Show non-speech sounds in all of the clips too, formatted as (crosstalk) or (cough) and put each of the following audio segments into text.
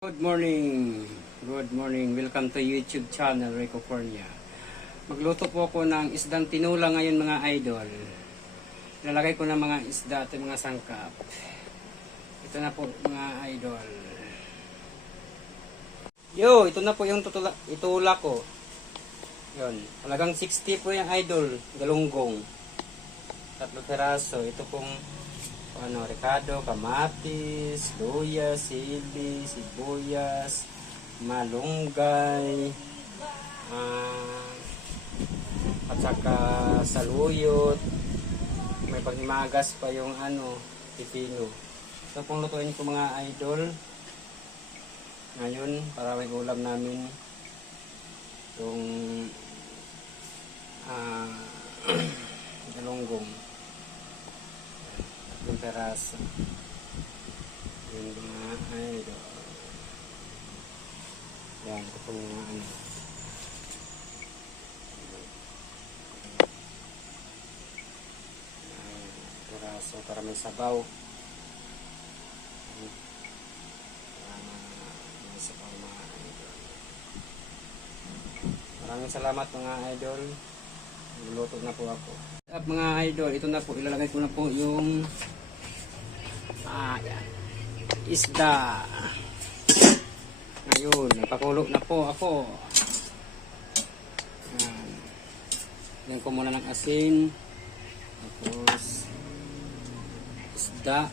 Good morning. Good morning. Welcome to YouTube channel Rico Cornia. Magluto po ako ng isdang tinula ngayon mga idol. Lalagay ko ng mga isda at mga sangkap. Ito na po mga idol. Yo, ito na po yung tutula, itula ko. Yun. Talagang 60 po yung idol. Galunggong. Tatlo peraso. Ito pong ano, Ricardo, kamatis, luya, sili, sibuyas, malunggay, ah, at saka saluyot, may paghimagas pa yung ano, pipino. Ito pong lutuin ko mga idol. Ngayon, para may ulam namin yung ah, (clears throat) galunggong yung peraso. Yung mga idol. Yan, ito po mga ano. Peraso para may sabaw. Maraming salamat mga idol. Luluto na po ako. At mga idol, ito na po, ilalagay ko na po yung ah, yan. isda. Ngayon, nagpakulo na po ako. Yan. Yan ko muna ng asin. Tapos, isda.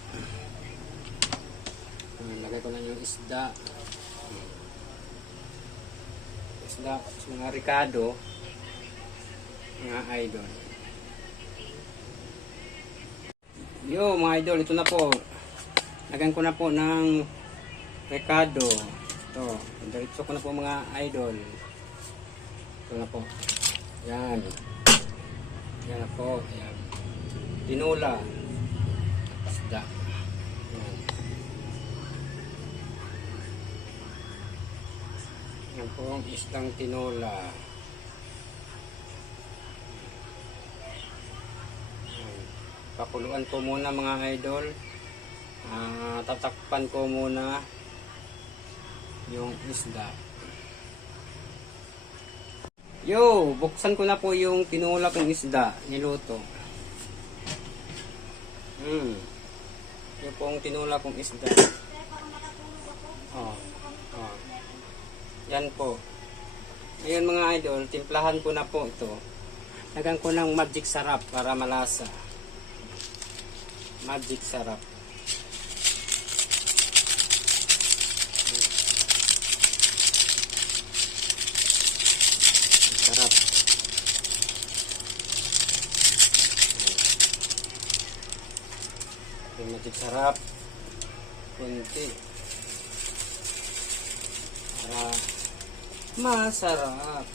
Yan, lagay ko na yung isda. Isda, mga ricado. Mga idol. Yo, mga idol, ito na po. Lagyan ko na po ng recado. Ito, diretso ko na po mga idol. Ito na po. Yan. Yan na po. Yan. Tinula. Isda. Yan. Yan po ang isdang tinola. Yan. Pakuluan ko muna mga idol. Ah, tatakpan ko muna yung isda. Yo, buksan ko na po yung tinula kong isda, niluto. Hmm. Yung pong tinula kong isda. Oh. Oh. Yan po. Ngayon mga idol, timplahan ko na po ito. Lagyan ko ng magic sarap para malasa. Magic. Sarap. Magic sarap. Kunti. Para masarap.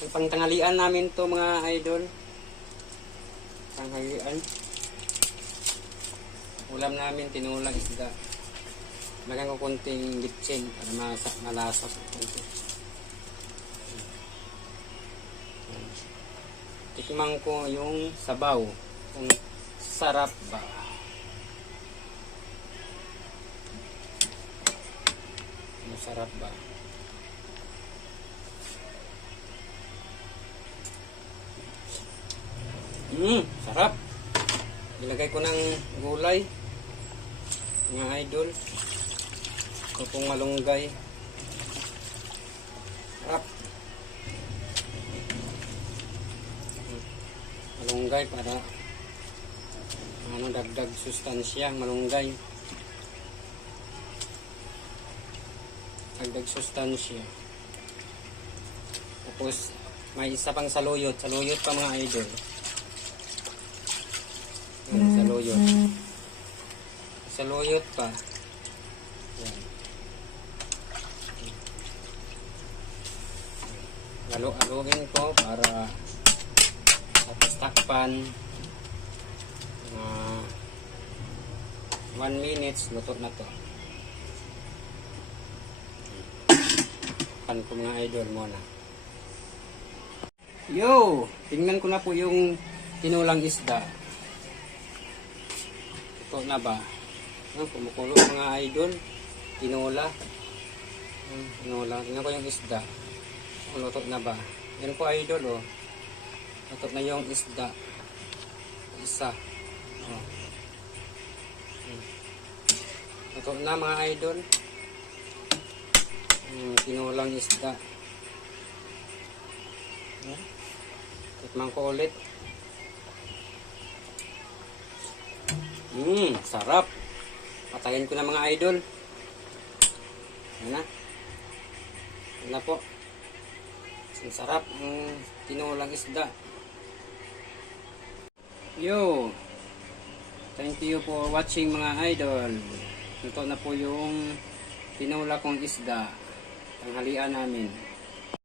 Yung pangtangalian namin to mga idol. Tanghalian. Ulam namin tinulang isda. Lagyan ko konting bitsin para masa, malasa sa konti. Tikman ko yung sabaw. Kung sarap ba. Masarap ba? Mmm, sarap. Ilagay ko ng gulay. Mga idol. Pong malunggay. Sarap. Malunggay para ano dagdag sustansya malunggay. Dagdag sustansya. Tapos may isa pang saluyot. Saluyot pa mga idol. Yan, saluyot. Saluyot pa. Yan. Lalo-aloin ko para tapos takpan. Uh, one minutes, luto na to. Pan ko mga idol muna. Yo! Tingnan ko na po yung tinulang isda. Ito na ba? Ano, kumukulo mga idol. tinola. Hmm, tinola. Tingnan ko yung isda. Luto na ba? Yan po idol oh. Luto na yung isda. Isa. Oh. Hmm. Luto na mga idol. Hmm, tinolang isda. Hmm. Tikman ko ulit. Mmm, sarap. Patayin ko na mga idol. Yan na. Yan na po. Ang sarap ang tinulang isda. Yo! Thank you for watching mga idol. Ito na po yung tinula kong isda. Tanghalian namin.